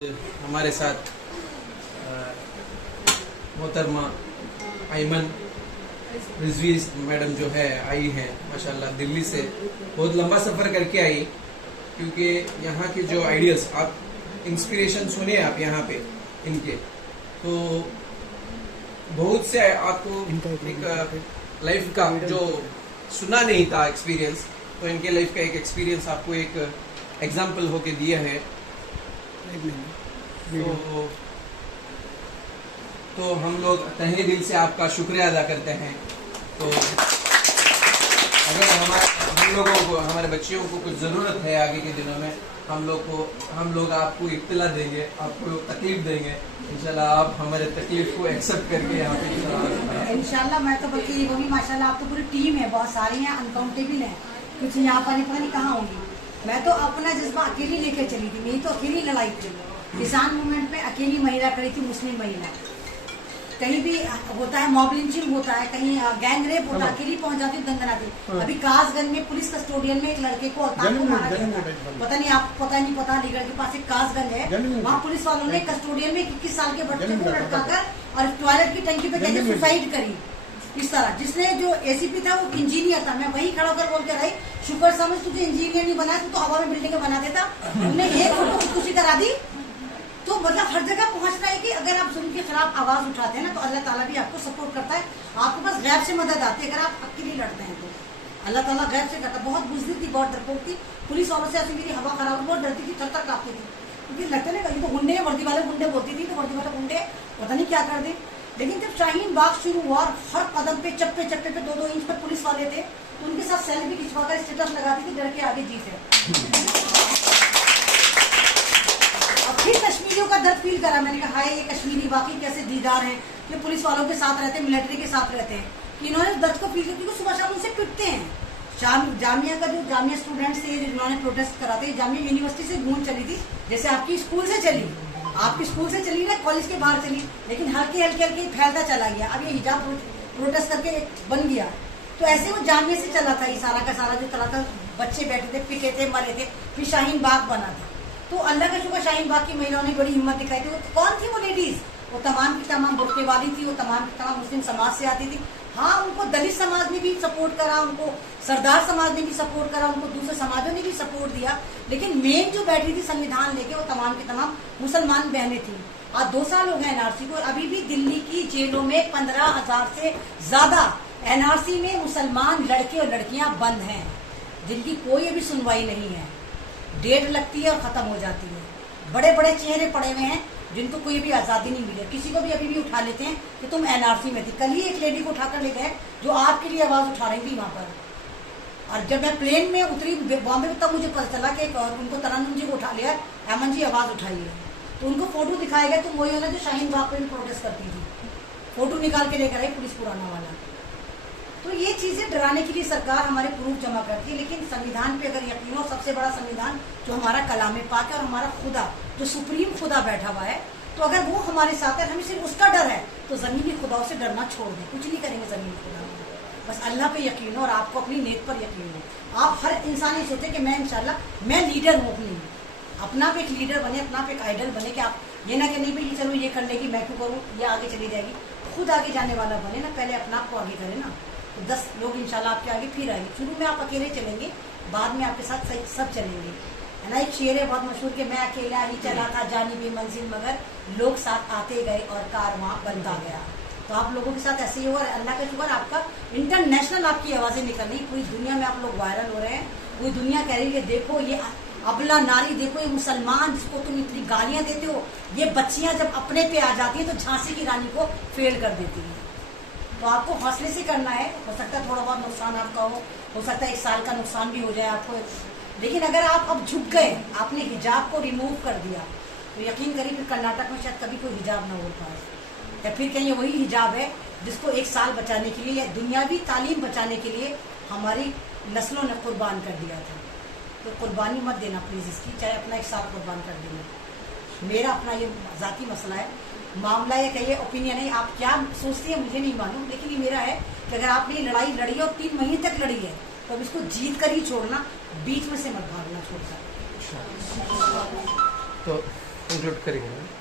हमारे साथ मोहतरमा आयमन रिजवी मैडम जो है आई हैं माशाल्लाह दिल्ली से। बहुत लंबा सफ़र करके आई क्योंकि यहाँ के जो आइडियल्स आप इंस्पिरेशन सुने आप यहाँ पे इनके, तो बहुत से आपको एक लाइफ का जो सुना नहीं था एक्सपीरियंस, तो इनके लाइफ का एक एक्सपीरियंस आपको एक एग्जाम्पल होके दिया है। तो हम लोग तहे दिल से आपका शुक्रिया अदा करते हैं। तो अगर हम लोगों को, हमारे बच्चियों को कुछ ज़रूरत है आगे के दिनों में, हम लोग आपको इत्तला देंगे, आपको तकलीफ देंगे। इंशाल्लाह आप हमारे तकलीफ को एक्सेप्ट करके यहाँ पे इंशाल्लाह। मैं तो बल्कि वो भी माशाल्लाह, आप तो पूरी टीम है, बहुत सारी हैं, अनकाउंटेबल है, कुछ यहाँ पर पता नहीं कहाँ होंगी। मैं तो अपना जज्बा अकेली लेकर चली थी, मेरी तो अकेली लड़ाई थी। किसान मूवमेंट में अकेली महिला खड़ी थी, मुस्लिम महिला। कहीं भी होता है मॉब लिंचिंग होता है, कहीं गैंग रेप होता है, अकेली पहुंच जाती दंदनाती। अभी कासगंज में पुलिस कस्टोडियन में एक लड़के को मारा गया, पता नहीं आपको पता अलीगढ़ के पास एक कासगंज है, वहाँ पुलिस वालों ने कस्टोडियन में 21 साल के बच्चे को लटका कर और टॉयलेट की टंकी पे कैसे सुसाइड करी। इस तरह जिसने जो एसीपी था वो इंजीनियर था, मैं वही खड़ा होकर बोल के रही, शुक्र समझ तुझे इंजीनियर नहीं बनाया, तू तो हवा में बिल्डिंग बना देता। हमने एक फोटो खुदकुशी करा दी। तो मतलब हर जगह पहुंचना है कि अगर आप जुल्म के खिलाफ आवाज उठाते हैं ना, तो अल्लाह ताला भी आपको सपोर्ट करता है, आपके पास गैर से मदद आती है। अगर आप अकेले लड़ते हैं तो अल्लाह ताला गैर से करता है। बहुत बुजदिल थी, बहुत डरपोक थी, पुलिस वालों से ऐसी मेरी हवा खराब, बहुत डरती थी, थर कांपती थी, क्योंकि लगता नहीं ये तो गुंडे, वर्दी वाले गुंडे बोलती थी, तो वर्दी वाले गुंडे पता नहीं क्या कर दे। लेकिन जब शाहीन बाग शुरू हुआ और हर कदम पे चप्पे चप्पे पे 2-2 इंच पर पुलिस वाले थे, तो उनके साथ सेल्फी खिंचवाकर स्टेटस लगाती थी, डर के आगे जीत है। फिर कश्मीरियों का दर्द फील करा, मैंने कहा हाय ये कश्मीरी वाकई कैसे दीदार हैं, ये पुलिस वालों के साथ रहते हैं, मिलिट्री के साथ रहते हैं, कि इन्होंने दर्द को फील किया, क्योंकि सुबह शाम उनसे पिटते हैं। जामिया का जो जामिया स्टूडेंट्स थे जिन्होंने प्रोटेस्ट करा थे, जामिया यूनिवर्सिटी से गूंज चली थी, जैसे आपकी स्कूल से चली, आपकी स्कूल से चली ना, कॉलेज के बाहर चली, लेकिन हल्के हल्के फैलता चला गया। अब ये हिजाब प्रोटेस्ट करके बन गया, तो ऐसे वो जामिया से चला था, ये सारा का सारा जो चला था, बच्चे बैठे थे, पिटे थे, मरे थे, फिर शाहीन बाग बना था। तो अल्लाह का शुक्र शाहीन बाग की महिलाओं ने बड़ी हिम्मत दिखाई थी। वो कौन थी वो लेडीज? वो तमाम की तमाम बुर्के वाली थी, वो तमाम की तमाम मुस्लिम समाज से आती थी। हाँ, उनको दलित समाज ने भी सपोर्ट करा, उनको सरदार समाज ने भी सपोर्ट करा, उनको दूसरे समाजों ने भी सपोर्ट दिया, लेकिन मेन जो बैठी थी संविधान लेके, वो तमाम की तमाम मुसलमान बहनें थी। आज 2 साल हो गए एनआरसी को, अभी भी दिल्ली की जेलों में 15,000 से ज्यादा एनआरसी में मुसलमान लड़के और लड़कियां बंद हैं, जिनकी कोई अभी सुनवाई नहीं है। डेट लगती है और खत्म हो जाती है। बड़े बड़े चेहरे पड़े हुए हैं जिनको कोई भी आजादी नहीं मिली। किसी को भी अभी भी उठा लेते हैं कि तुम एनआरसी में थी। कल ही एक लेडी को उठाकर ले गए जो आपके लिए आवाज उठा रही थी वहां पर, और जब मैं प्लेन में उतरी बॉम्बे में, तब मुझे पता चला कि उनको तरन्नुम जी को उठा लिया, अमन जी आवाज उठाइए, तो उनको फोटो दिखाया गया। तो वही है ना जो शाहीन बाग पे भी प्रोटेस्ट करती थी, फोटो निकाल के लेकर आई पुलिस पुराना वाला। तो ये चीजें डराने के लिए सरकार हमारे प्रूफ जमा करती है, लेकिन संविधान पे अगर यकीन हो, सबसे बड़ा संविधान जो हमारा कलाम पाक है और हमारा खुदा जो सुप्रीम खुदा बैठा हुआ है, तो अगर वो हमारे साथ है, हमें सिर्फ उसका डर है, तो जमीनी खुदाओं से डरना छोड़ दें। कुछ नहीं करेंगे जमीनी खुदा, बस अल्लाह पे यकीन हो और आपको अपनी नीयत पर यकीन हो। आप हर इंसान ये सोचे कि मैं इंशाल्लाह मैं लीडर हूँ, अपना पे एक लीडर बने, अपना पे एक आइडल बने, कि आप ये ना कि नहीं भाई चलो ये कर लेगी, मैं क्यों करूँ, ये आगे चली जाएगी। खुद आगे जाने वाला बने ना, पहले अपना आपको आगे करे ना, 10 लोग इंशाल्लाह आपके आगे फिर आएंगे। शुरू में आप अकेले चलेंगे, बाद में आपके साथ सब चलेंगे, है ना। एक शेर है बहुत मशहूर कि मैं अकेला ही चला था जानिबे मंजिल, मगर लोग साथ आते गए और कारवां बनता गया। तो आप लोगों के साथ ऐसे ही होगा। अल्लाह का शुक्र, आपका इंटरनेशनल आपकी आवाजें निकल रही, पूरी दुनिया में आप लोग वायरल हो रहे हैं। पूरी दुनिया कह रही है देखो ये अबला नारी, देखो ये मुसलमान जिसको तुम इतनी गालियां देते हो, ये बच्चियां जब अपने पे आ जाती है तो झांसी की रानी को फेल कर देती है। तो आपको हौसले से करना है। हो सकता है थोड़ा बहुत नुकसान आपका हो सकता है 1 साल का नुकसान भी हो जाए आपको, लेकिन अगर आप अब झुक गए, आपने हिजाब को रिमूव कर दिया, तो यकीन करिए फिर कर्नाटक में शायद कभी कोई हिजाब ना हो पाए, या फिर कहीं वही हिजाब है जिसको 1 साल बचाने के लिए या दुनियावी तालीम बचाने के लिए हमारी नस्लों ने कुर्बान कर दिया था। तो कुर्बानी मत देना प्लीज इसकी, चाहे अपना 1 साल कुर्बान कर देना। मेरा अपना ये जाती मसला है, मामला ये कहिए ओपिनियन है, आप क्या सोचती है मुझे नहीं मालूम, लेकिन ये मेरा है कि अगर आपने लड़ाई लड़ी है और 3 महीने तक लड़ी है, तो अब इसको जीत कर ही छोड़ना, बीच में से मत भागना छोड़कर। तो कंक्लूड करेंगे।